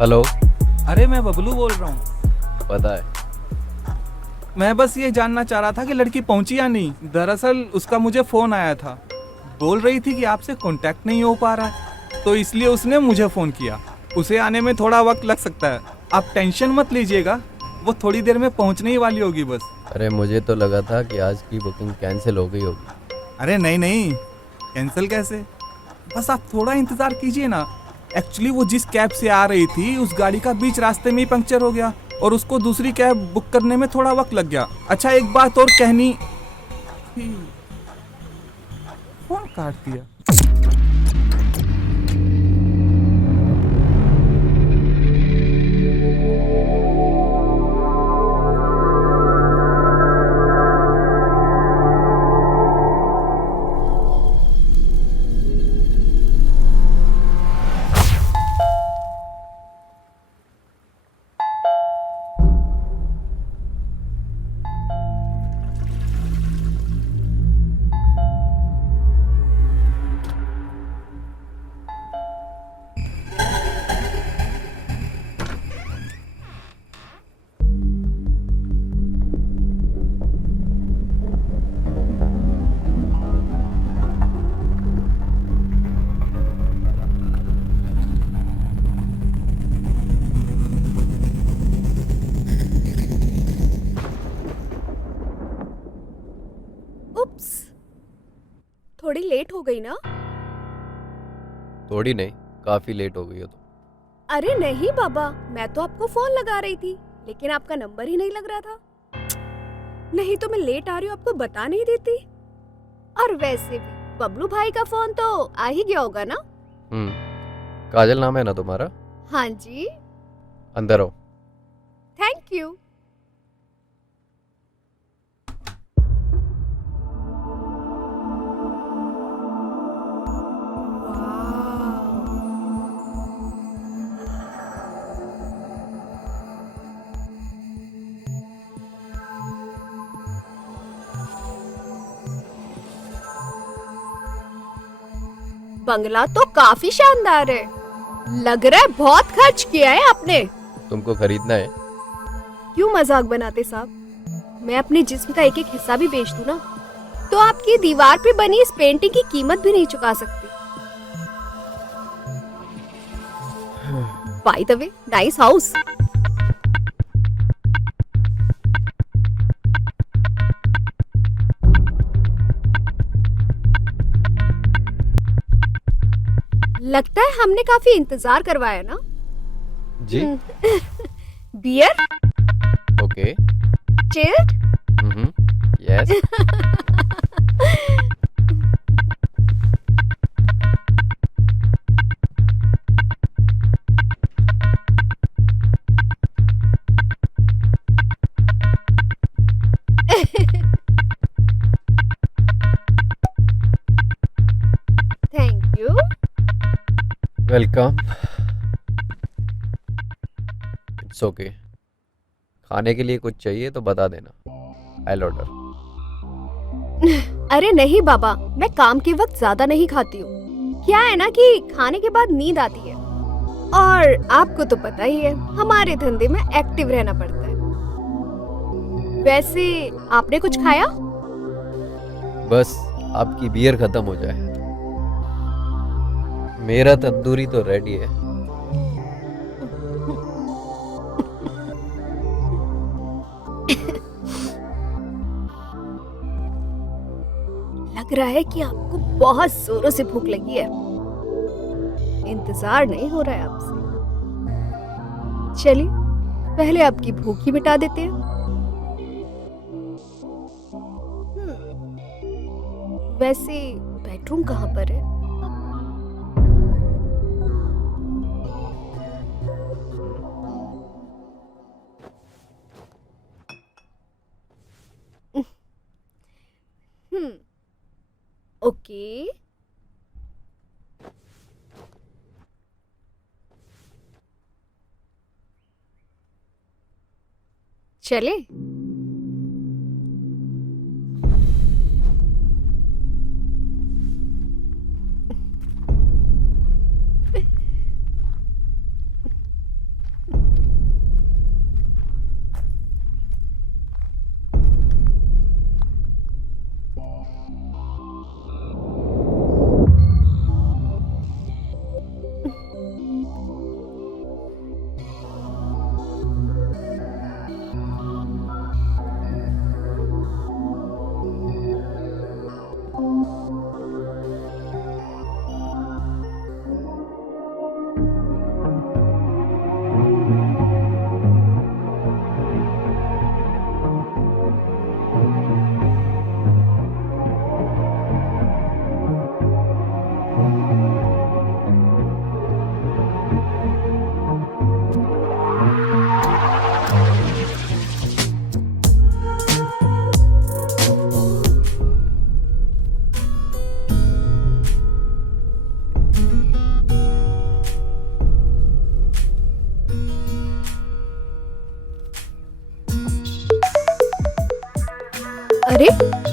Hello. अरे मैं बबलू बोल रहा हूँ। पता है। मैं बस ये जानना चाह रहा था कि लड़की पहुंची या नहीं। दरअसल उसका मुझे फोन आया था, बोल रही थी कि आपसे कांटेक्ट नहीं हो पा रहा है, तो इसलिए उसने मुझे फोन किया। उसे आने में थोड़ा वक्त लग सकता है, आप टेंशन मत लीजिएगा, वो थोड़ी देर में पहुंचने ही वाली होगी बस। अरे मुझे तो लगा था कि आज की बुकिंग कैंसिल हो गई होगी। अरे नहीं नहीं, कैंसिल कैसे, बस आप थोड़ा इंतजार कीजिए ना। एक्चुअली वो जिस कैब से आ रही थी उस गाड़ी का बीच रास्ते में ही पंक्चर हो गया और उसको दूसरी कैब बुक करने में थोड़ा वक्त लग गया। अच्छा एक बात और कहनी थी। फोन काट दिया। उप्स, थोड़ी लेट हो गई ना। थोड़ी नहीं, काफी लेट हो गई हो तो। अरे नहीं बाबा, मैं तो आपको फोन लगा रही थी लेकिन आपका नंबर ही नहीं लग रहा था। नहीं तो मैं लेट आ रही हूँ आपको बता नहीं देती। और वैसे भी बबलू भाई का फोन तो आ ही गया होगा ना। काजल नाम है ना तुम्हारा? हाँ जी। अंदर आओ। Thank you. बंगला तो काफी शानदार है, लग रहा है बहुत खर्च किया है आपने। तुमको खरीदना है? क्यों मजाक बनाते साहब, मैं अपने जिस्म का एक एक हिस्सा भी बेच दूं ना तो आपकी दीवार पे बनी इस पेंटिंग की कीमत भी नहीं चुका सकती। By the way, nice house. लगता है हमने काफी इंतजार करवाया ना। जी। Beer? Okay. Chilled? Yes. Thank you. Welcome. It's okay. खाने के लिए कुछ चाहिए तो बता देना, आई ऑर्डर। अरे नहीं बाबा, मैं काम के वक्त ज्यादा नहीं खाती हूँ। क्या है ना कि खाने के बाद नींद आती है और आपको तो पता ही है हमारे धंधे में एक्टिव रहना पड़ता है। वैसे आपने कुछ खाया? बस आपकी बियर खत्म हो जाए, मेरा तंदूरी तो रेडी है। लग रहा है कि आपको बहुत जोरों से भूख लगी है। इंतजार नहीं हो रहा है आपसे। चलिए पहले आपकी भूख ही मिटा देते हैं। वैसे बेडरूम कहाँ पर है? ओके। चले।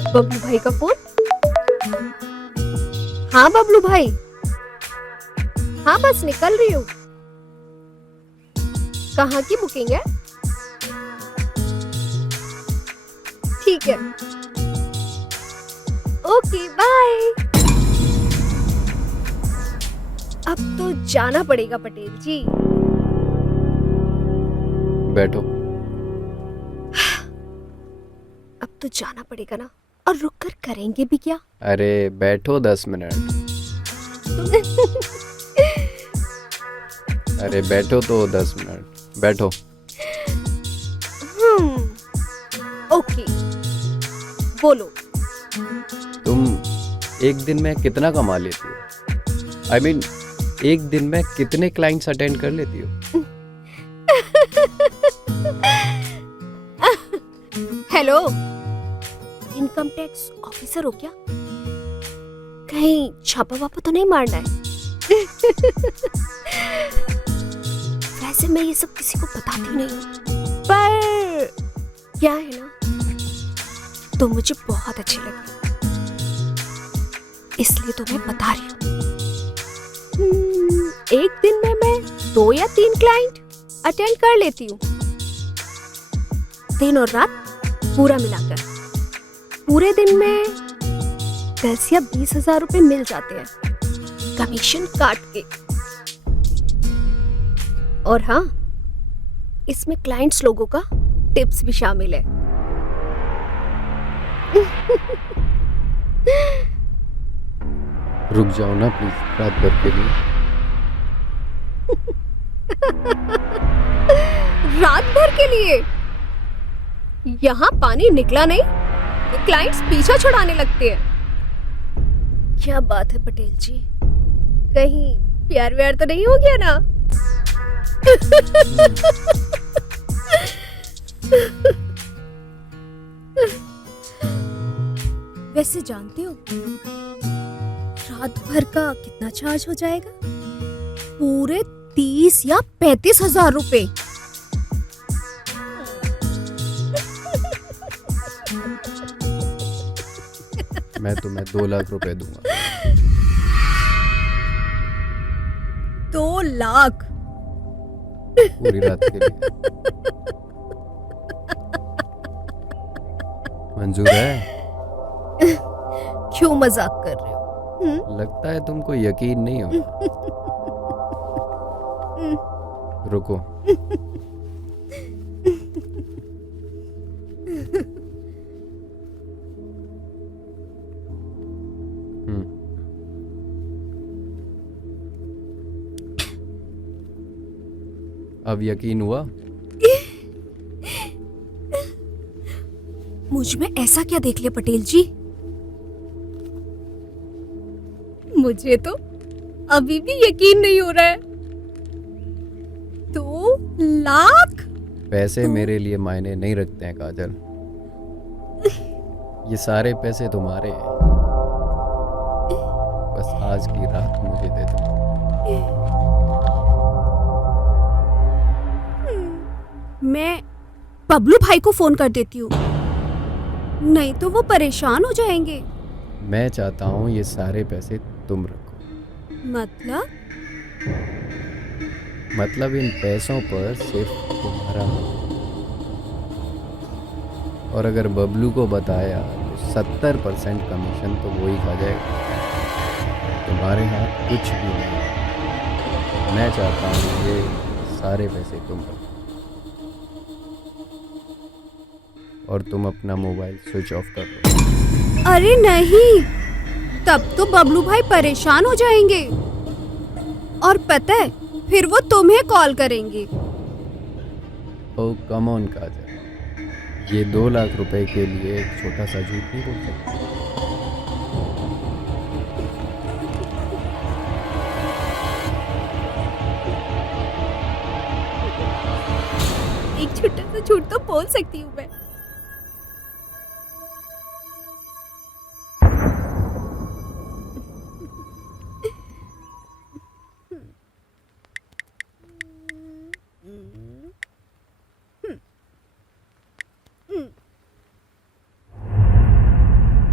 बबलू भाई का फोन। हाँ बबलू भाई, हाँ बस निकल रही हूँ। कहाँ की बुकिंग है? ठीक है, ओके बाय। अब तो जाना पड़ेगा पटेल जी। बैठो। अब तो जाना पड़ेगा ना, और रुक कर करेंगे भी क्या? अरे बैठो 10 मिनट। अरे बैठो तो 10 मिनट, बैठो। ओके, बोलो। तुम एक दिन में कितना कमा लेती हो? आई मीन एक दिन में कितने क्लाइंट्स अटेंड कर लेती हो? हेलो, इनकम टैक्स ऑफिसर हो क्या? कहीं छापा वापा तो नहीं मारना है? वैसे मैं ये सब किसी को बताती नहीं हूँ, पर क्या है ना, तो मुझे बहुत अच्छी लगी, इसलिए तो मैं बता रही हूँ। एक दिन में मैं 2 या 3 क्लाइंट अटेंड कर लेती हूँ, दिन और रात पूरा मिलाकर। पूरे दिन में 10 या 20 हजार रुपए मिल जाते हैं कमीशन काट के। और हाँ, इसमें क्लाइंट्स लोगों का टिप्स भी शामिल है। रुक जाओ ना प्लीज, रात भर के लिए। रात भर के लिए? यहाँ पानी निकला नहीं तो क्लाइंट्स पीछा छुड़ाने लगते हैं। क्या बात है पटेल जी, कहीं प्यार व्यार तो नहीं हो गया ना? वैसे जानते हो रात भर का कितना चार्ज हो जाएगा? पूरे 30 या 35 हजार रुपए। मैं तुम्हें 2 लाख रुपए दूंगा। 2 लाख? पूरी रात के लिए। मंजूर है? क्यों मजाक कर रहे हो? लगता है तुमको यकीन नहीं हो। रुको। अब यकीन हुआ? मुझ में ऐसा क्या देख लिया पटेल जी? मुझे तो अभी भी यकीन नहीं हो रहा है। 2 लाख? पैसे मेरे लिए मायने नहीं रखते हैं काजल। ये सारे पैसे तुम्हारे हैं। बस आज की रात मुझे दे दो। मैं बबलू भाई को फोन कर देती हूँ, नहीं तो वो परेशान हो जाएंगे। मैं चाहता हूँ ये सारे पैसे तुम रखो। मतलब इन पैसों पर सिर्फ तुम्हारा। और अगर बबलू को बताया तो 70% कमीशन तो वो ही खा जाएगा। तुम्हारे हाथ कुछ भी नहीं। मैं चाहता हूँ ये सारे पैसे तुम रखो। और तुम अपना मोबाइल स्विच ऑफ कर दो। अरे नहीं, तब तो बबलू भाई परेशान हो जाएंगे, और पता है फिर वो तुम्हें कॉल करेंगे। ओह कम ऑन काजल, ये 2 लाख रुपए के लिए एक छोटा सा झूठ नहीं बोल सकते। एक छोटा सा झूठ तो बोल सकती हूँ मैं।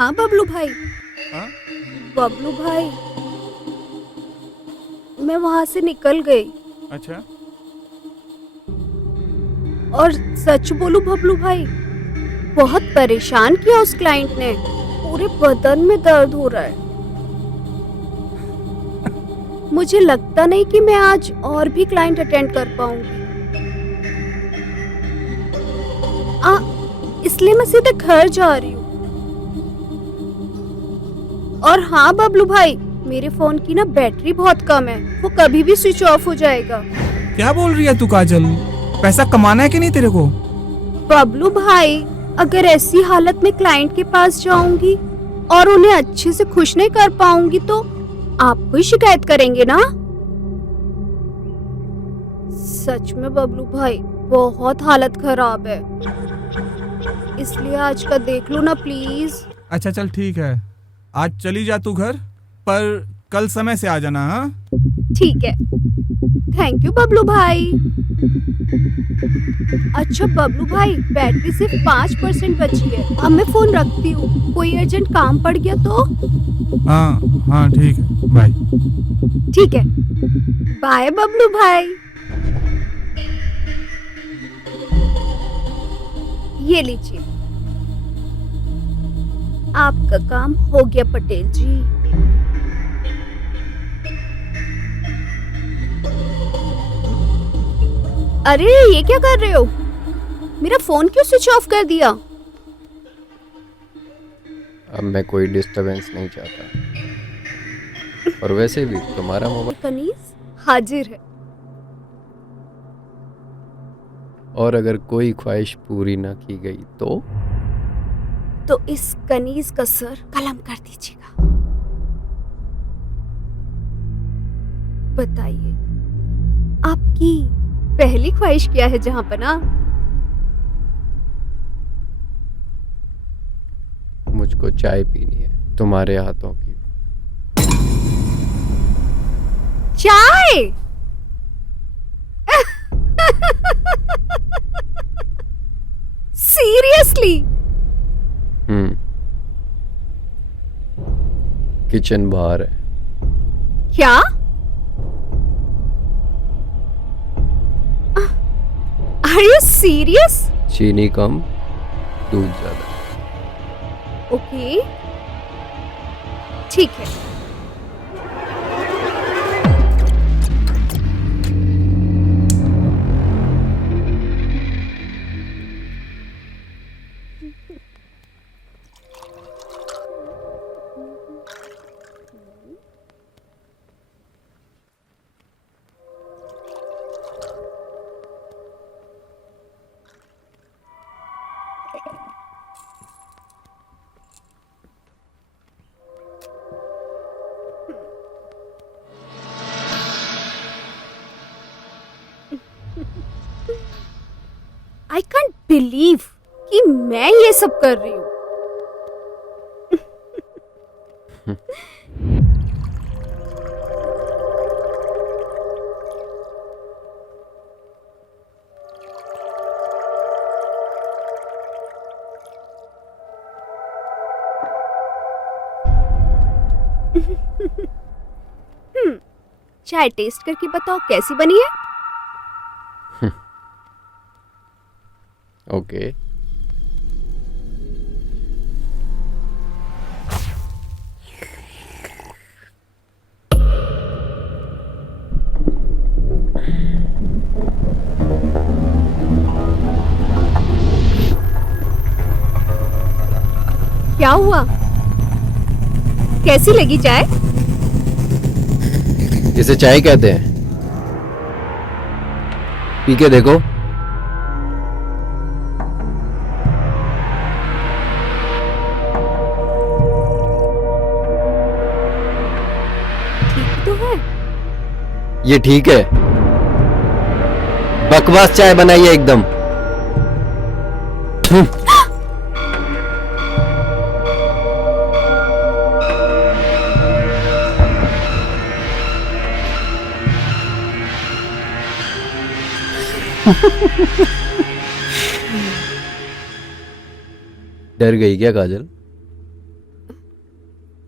हाँ बबलू भाई। हाँ? बबलू भाई, मैं वहां से निकल गई। अच्छा। और सच बोलूं बबलू भाई, बहुत परेशान किया उस क्लाइंट ने। पूरे बदन में दर्द हो रहा है। मुझे लगता नहीं कि मैं आज और भी क्लाइंट अटेंड कर पाऊंगी। इसलिए मैं सीधे घर जा रही हूँ। और हाँ बबलू भाई, मेरे फोन की ना बैटरी बहुत कम है, वो कभी भी स्विच ऑफ हो जाएगा। क्या बोल रही है तू काजल? पैसा कमाना है कि नहीं तेरे को? बबलू भाई, अगर ऐसी हालत में क्लाइंट के पास जाऊंगी और उन्हें अच्छे से खुश नहीं कर पाऊंगी तो आपको ही शिकायत करेंगे ना। सच में बबलू भाई, बहुत हालत खराब है। इसलिए आज का देख लो ना प्लीज। अच्छा चल ठीक है, आज चली जा तू घर, पर कल समय से आ जाना। हाँ ठीक है, थैंक यू बबलू भाई। अच्छा बबलू भाई, बैटरी सिर्फ 5% बची है। अब मैं फोन रखती हूँ, कोई अर्जेंट काम पड़ गया तो। हाँ हाँ ठीक है, बाय। ठीक है, बाय बबलू भाई। ये लीजिए, आपका काम हो गया पटेल जी। अरे ये क्या कर रहे हो? मेरा फोन क्यों स्विच ऑफ कर दिया? अब मैं कोई डिस्टरबेंस नहीं चाहता, और वैसे भी तुम्हारा मोबाइल कनीज हाजिर है। और अगर कोई ख्वाहिश पूरी ना की गई तो इस कनीज का सर कलम कर दीजिएगा। बताइए, आपकी पहली ख्वाहिश क्या है जहां पना? मुझको चाय पीनी है तुम्हारे हाथों की। चाय? सीरियसली? किचन बाहर है। क्या? Are you serious? चीनी कम, दूध ज्यादा। ओके, ठीक है। आई कांट बिलीव कि मैं ये सब कर रही हूँ। चाय टेस्ट करके बताओ कैसी बनी है। ओके। क्या हुआ? कैसी लगी चाय? इसे चाय कहते हैं, पी के देखो। ठीक तो है। ये ठीक है? बकवास चाय बनाई है एकदम। डर गई क्या काजल?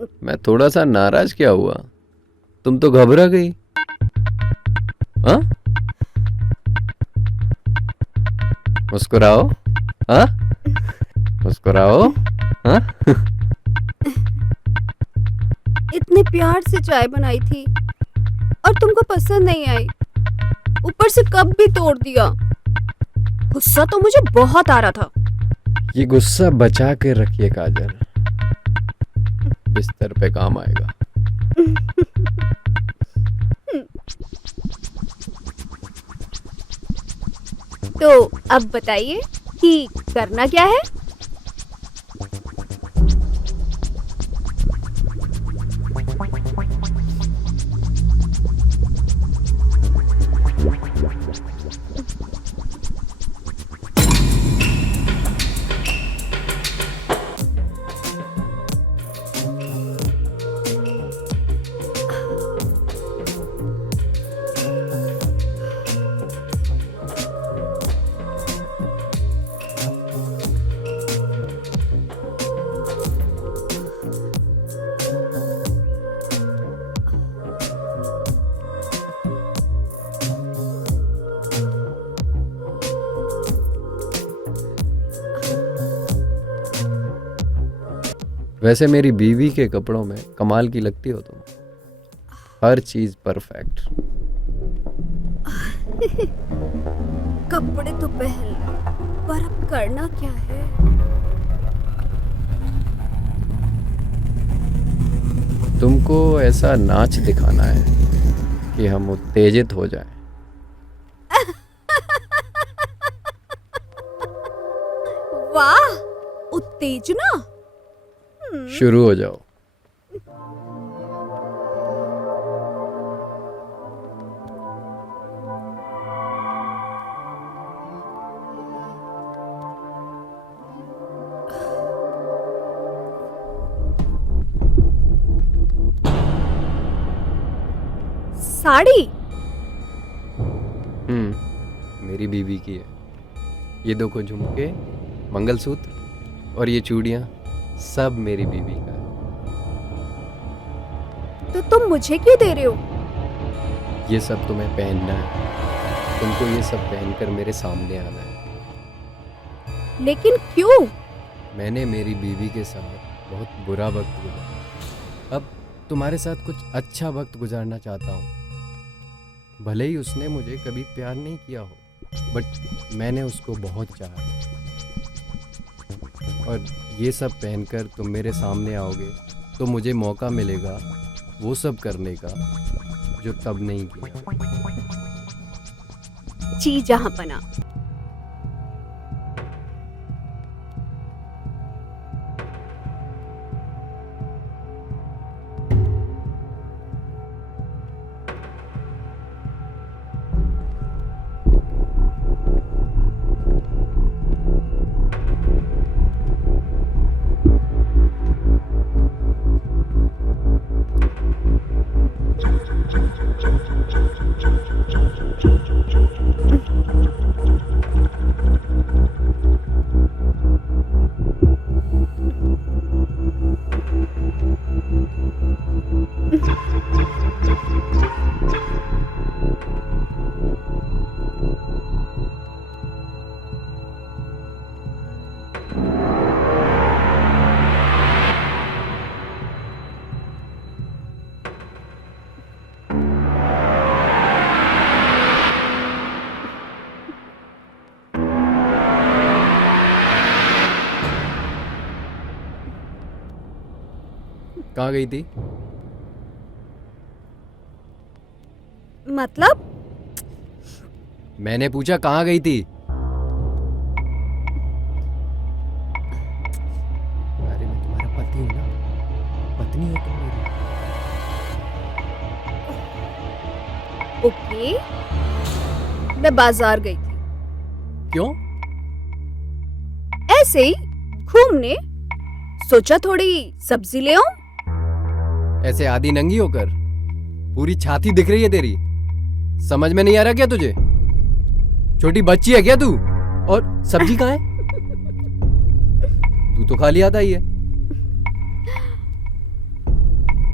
मैं थोड़ा सा नाराज क्या हुआ? तुम तो घबरा गई। हाँ, मुस्कुराओ। हाँ, मुस्कुराओ। हाँ। इतने प्यार से चाय बनाई थी और तुमको पसंद नहीं आई, ऊपर से कप भी तोड़ दिया। गुस्सा तो मुझे बहुत आ रहा था। ये गुस्सा बचा के रखिए काजल, बिस्तर पे काम आएगा। तो अब बताइए कि करना क्या है? वैसे मेरी बीवी के कपड़ों में कमाल की लगती हो तुम। हर चीज परफेक्ट। कपड़े तो पहन, पर अब करना क्या है? तुमको ऐसा नाच दिखाना है कि हम उत्तेजित हो जाएं। वाह, उत्तेजना। शुरू हो जाओ। साड़ी? मेरी बीवी की है। ये दो को झुमके, मंगलसूत्र और ये चूड़ियां सब मेरी बीवी का है। तो तुम मुझे क्यों दे रहे हो? ये सब तुम्हें पहनना है। तुमको ये सब पहनकर मेरे सामने आना है। लेकिन क्यों? मैंने मेरी बीवी के साथ बहुत बुरा वक्त गुजारा। अब तुम्हारे साथ कुछ अच्छा वक्त गुजारना चाहता हूँ। भले ही उसने मुझे कभी प्यार नहीं किया हो, बट मैंने उसको बहुत चाहा। और ये सब पहनकर तुम मेरे सामने आओगे तो मुझे मौका मिलेगा वो सब करने का जो तब नहीं किया। जी जहांपना। कहाँ गई थी? मतलब? मैंने पूछा कहाँ गई थी? अरे मैं तुम्हारा पति हूँ ना, पत्नी हो तुम मेरी। ओके, मैं बाजार गई थी। क्यों? ऐसे ही घूमने, सोचा थोड़ी सब्जी ले आऊं। ऐसे आधी नंगी होकर? पूरी छाती दिख रही है तेरी। समझ में नहीं आ रहा क्या तुझे? छोटी बच्ची है क्या तू? और सब्जी कहाँ है? तू तो खाली आता ही है।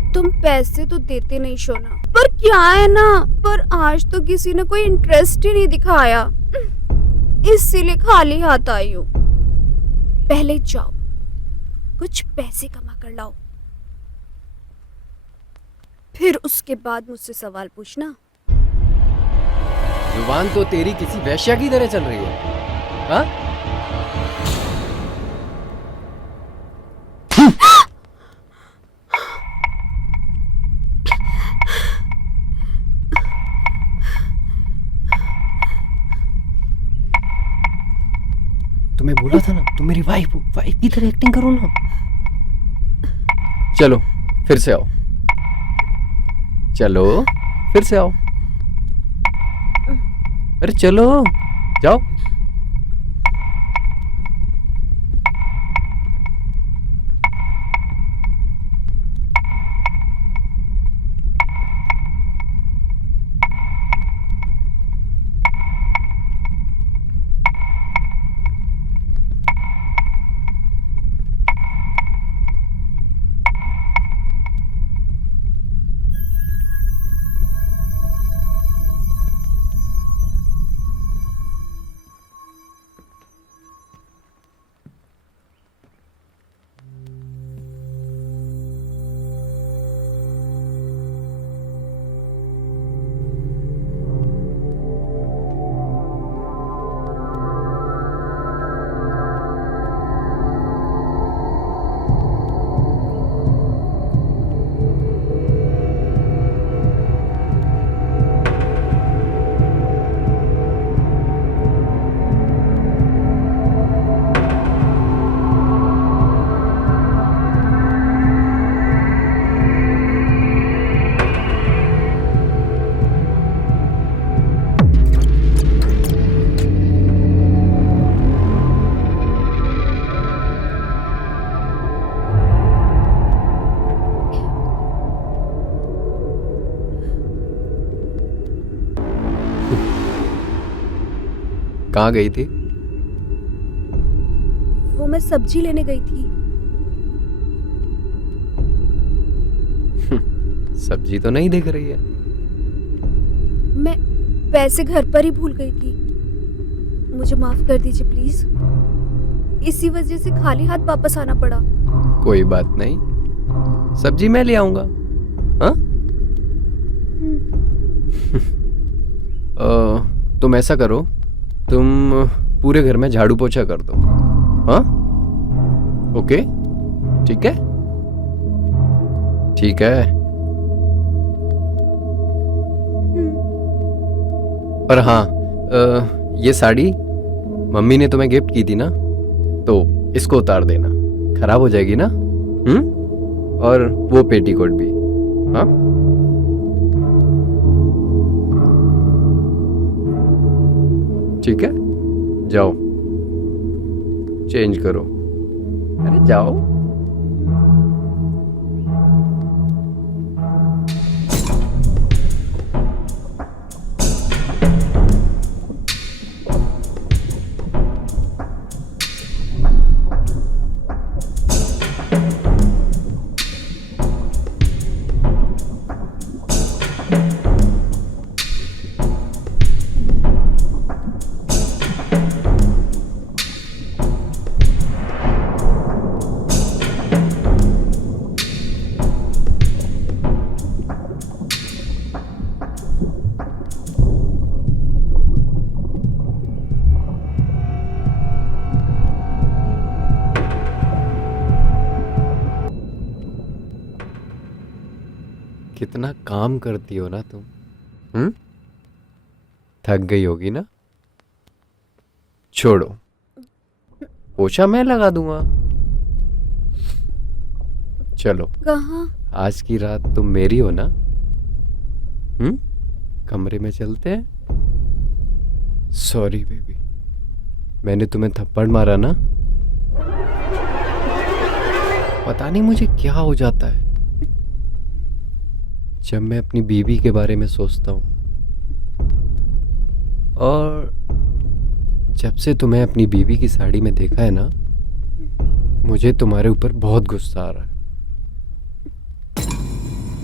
तुम पैसे तो देते नहीं सोना, पर क्या है ना, पर आज तो किसी ने कोई इंटरेस्ट ही नहीं दिखाया, इसीलिए खाली हाथ आई हूँ। पहले जाओ कुछ पैसे कमा कर लाओ, फिर उसके बाद मुझसे सवाल पूछना। जुबान तो तेरी किसी वेश्या की तरह चल रही है। हाँ? तुम्हें बोला था ना, तुम मेरी वाइफ हो, वाइफ की तरह एक्टिंग करो ना। चलो फिर से आओ, चलो फिर से आओ, अरे चलो जाओ। कहाँ गई थी? वो मैं सब्जी लेने गई थी। सब्जी तो नहीं दिख रही है। मैं पैसे घर पर ही भूल गई थी, मुझे माफ कर दीजिए प्लीज। इसी वजह से खाली हाथ वापस आना पड़ा। कोई बात नहीं, सब्जी मैं ले आऊंगा। हाँ? तुम ऐसा करो, तुम पूरे घर में झाड़ू पोछा कर दो। हाँ? ओके, ठीक है, ठीक है। पर हाँ, ये साड़ी मम्मी ने तुम्हें गिफ्ट की थी ना, तो इसको उतार देना, खराब हो जाएगी ना। और वो पेटीकोट भी। हाँ? ठीक है, जाओ चेंज करो। अरे जाओ। कितना काम करती हो ना तुम। थक गई होगी ना। छोड़ो, पोछा मैं लगा दूंगा। चलो, कहाँ? आज की रात तुम मेरी हो ना। कमरे में चलते हैं। सॉरी बेबी, मैंने तुम्हें थप्पड़ मारा ना। पता नहीं मुझे क्या हो जाता है जब मैं अपनी बीवी के बारे में सोचता हूँ, और जब से तुम्हें अपनी बीवी की साड़ी में देखा है ना, मुझे तुम्हारे ऊपर बहुत गुस्सा आ रहा है।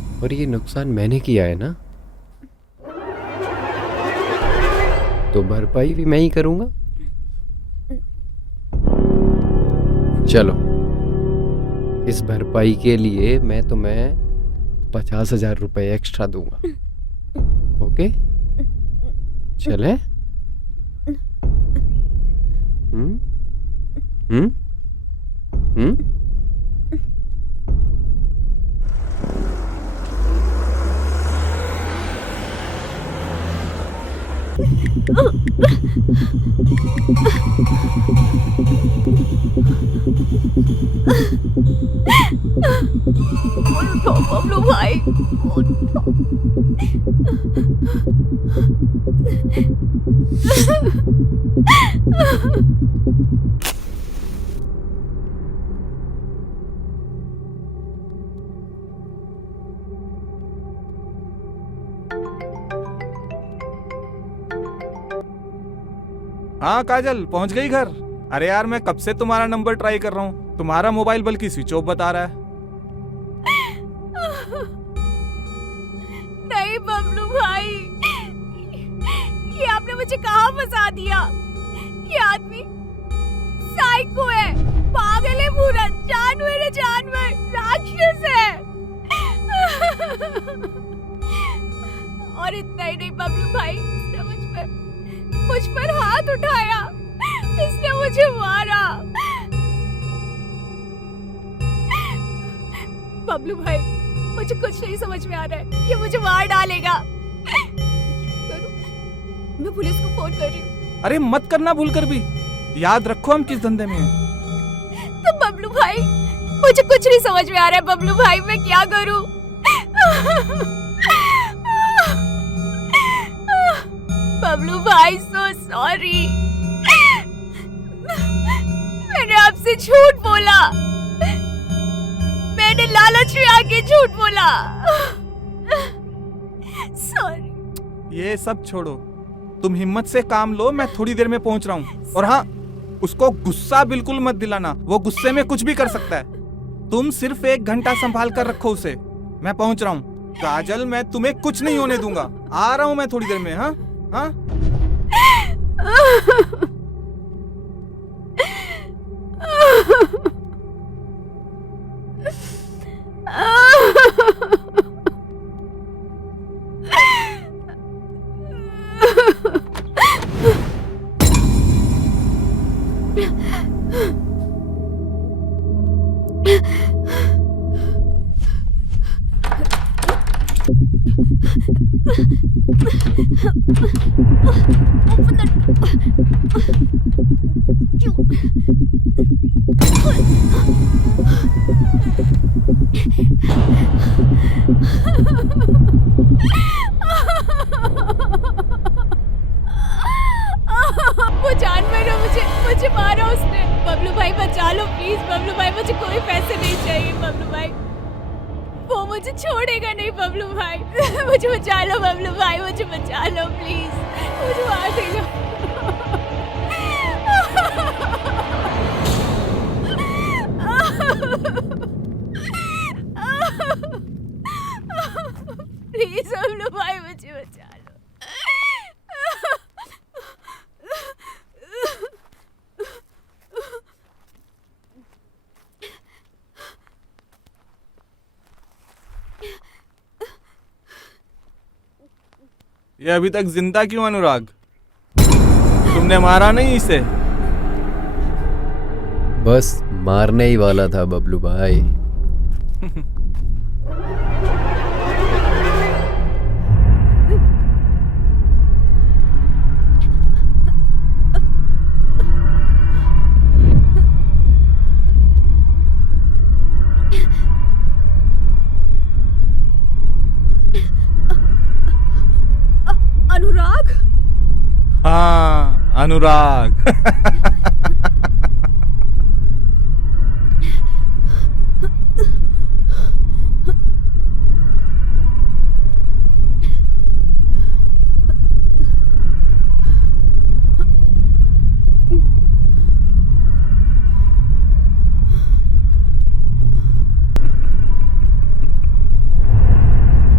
और ये नुकसान मैंने किया है ना, तो भरपाई भी मैं ही करूंगा। चलो, इस भरपाई के लिए मैं तुम्हें 50,000 रुपए एक्स्ट्रा दूंगा। ओके, चले? हम्म हम्म हम्म उठो बबलू भाई, उठो। हाँ काजल, पहुंच गई घर? अरे यार, मैं कब से तुम्हारा नंबर ट्राई कर रहा हूँ, तुम्हारा मोबाइल बल्कि स्विच ऑफ बता रहा है। नहीं बबलू भाई, ये आपने मुझे कहाँ फंसा दिया। ये आदमी साइको है, पागल है, पूरा जानवर है, जानवर, राक्षस है। और इतना ही नहीं बबलू भाई, इसने मुझ पर हाथ उठाया, इसने मुझे मारा। बबलू भाई, मुझे कुछ नहीं समझ में आ रहा है, ये मुझे मार डालेगा। मैं पुलिस को फोन कर रही हूँ। अरे मत करना भूल कर भी, याद रखो हम किस धंधे में हैं। तो बबलू भाई, मुझे कुछ नहीं समझ में आ रहा है बबलू भाई, मैं क्या करूँ? बबलू भाई, सो सॉरी, मैंने आपसे झूठ बोला, मैंने लालच में आके झूठ बोला, सॉरी। ये सब छोड़ो, तुम हिम्मत से काम लो, मैं थोड़ी देर में पहुंच रहा हूँ। और हाँ, उसको गुस्सा बिल्कुल मत दिलाना, वो गुस्से में कुछ भी कर सकता है। तुम सिर्फ 1 घंटा संभाल कर रखो उसे, मैं पहुंच रहा हूँ। काजल, मैं तुम्हें कुछ नहीं होने दूंगा, आ रहा हूँ मैं थोड़ी देर में। हाँ हाँ। वो जानवर है, मुझे मारा उसने। बबलू भाई बचा लो प्लीज, बबलू भाई, मुझे कोई पैसे नहीं चाहिए बबलू भाई, वो मुझे छोड़ेगा नहीं बबलू भाई। मुझे बचा लो बबलू भाई, मुझे बचा लो प्लीज, मुझे मार देगा। प्लीज बबलू भाई, मुझे बचा लो। ये अभी तक जिंदा क्यों अनुराग? तुमने मारा नहीं इसे? बस मारने ही वाला था बबलू भाई। अनुराग? हाँ, अनुराग।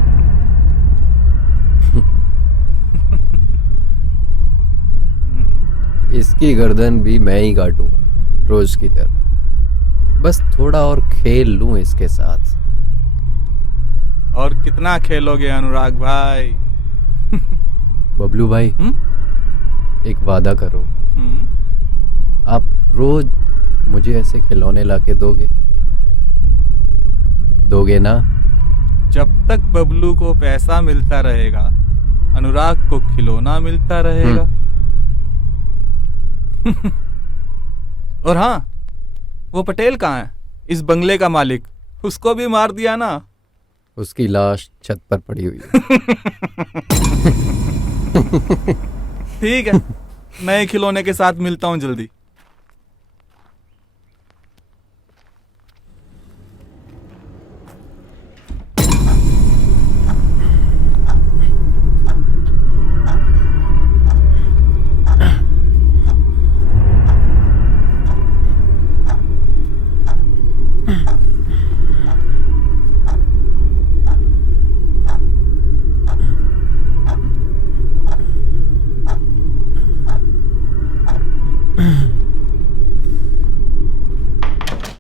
इसकी गर्दन भी मैं ही काटूंगा रोज की तरह। बस थोड़ा और खेल लूं इसके साथ। और कितना खेलोगे अनुराग भाई? बबलू भाई, एक वादा करो। आप रोज मुझे ऐसे खिलौने लाके दोगे ना? जब तक बबलू को पैसा मिलता रहेगा, अनुराग को खिलौना मिलता रहेगा। और हाँ, वो पटेल कहाँ है, इस बंगले का मालिक? उसको भी मार दिया ना? उसकी लाश छत पर पड़ी हुई है। ठीक है, नए खिलौने के साथ मिलता हूँ जल्दी।